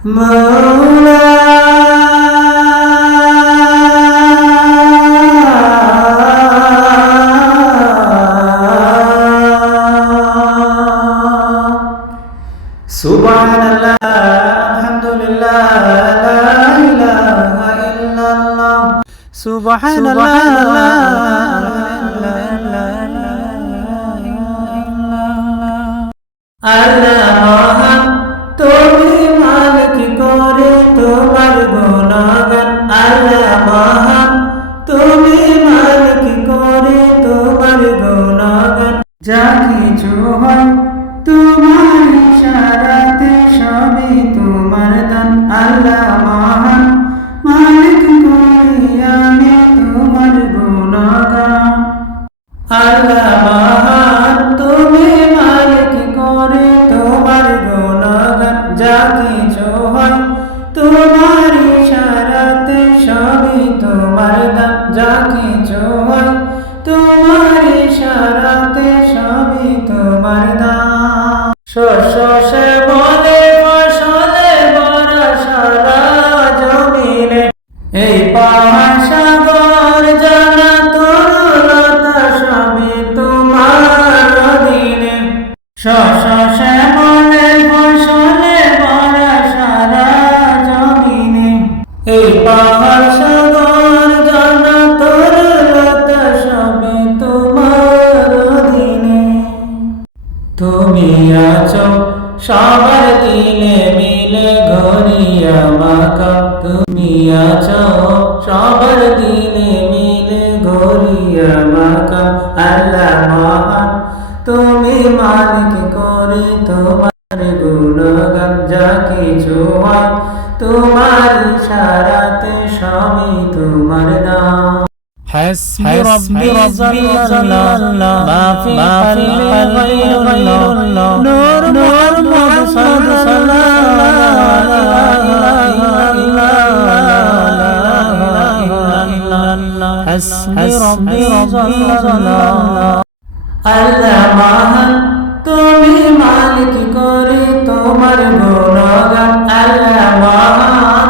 মাওলা সুবহানাল্লাহ আলহামদুলিল্লাহ লা ইলাহা ইল্লাল্লাহ সুবহানাল্লাহ আল্লাহ মহান তুমি মালিক করে তোমার গুণগান আল্লাহ মহান তুমি মালিক করে তোমার গুণগান যা কিছু হয় তোমার ইশারাতে সবই তোমার দান আল্লাহ মহান মালিক করি আমি তোমার গুণগান আল্লাহ মহান তুমি মালিক করে তোমার গুণগান যা কিছু হয় তোমার ইশারাতে সবই তোমার দান যা কিছু হয় তোমার ইশারাতে সবই তোমার দান শস্য শ্যামলে ফসলে ভরা সারা জমিনে এই পাহাড় সাগর জানা তরুলতা সবই তোমার অধীনে শস্য শ্যামলে ফসলে ভরা সারা জমিনে এই পাহাড় সাগর জানা তরুলতা সবই তোমার অধীনে তুমি আছো সবার দিলে মিলে ঘরিয়া মাকা তুমি আছো সবার দিলে মিলে ঘরিয়া মাকা আল্লাহ মহান তুমি মালিক করে তোমার গুণগান যা কিছু হয় তোমার ইশারাতে সবই তোমার নাম حسبي ربي جل الله ما في قلبي غير الله نور محمد صلى الله حسبي ربي جل الله আল্লাহ মহান তুমি মালিক করে তোমার গুণগান আল্লাহ মহান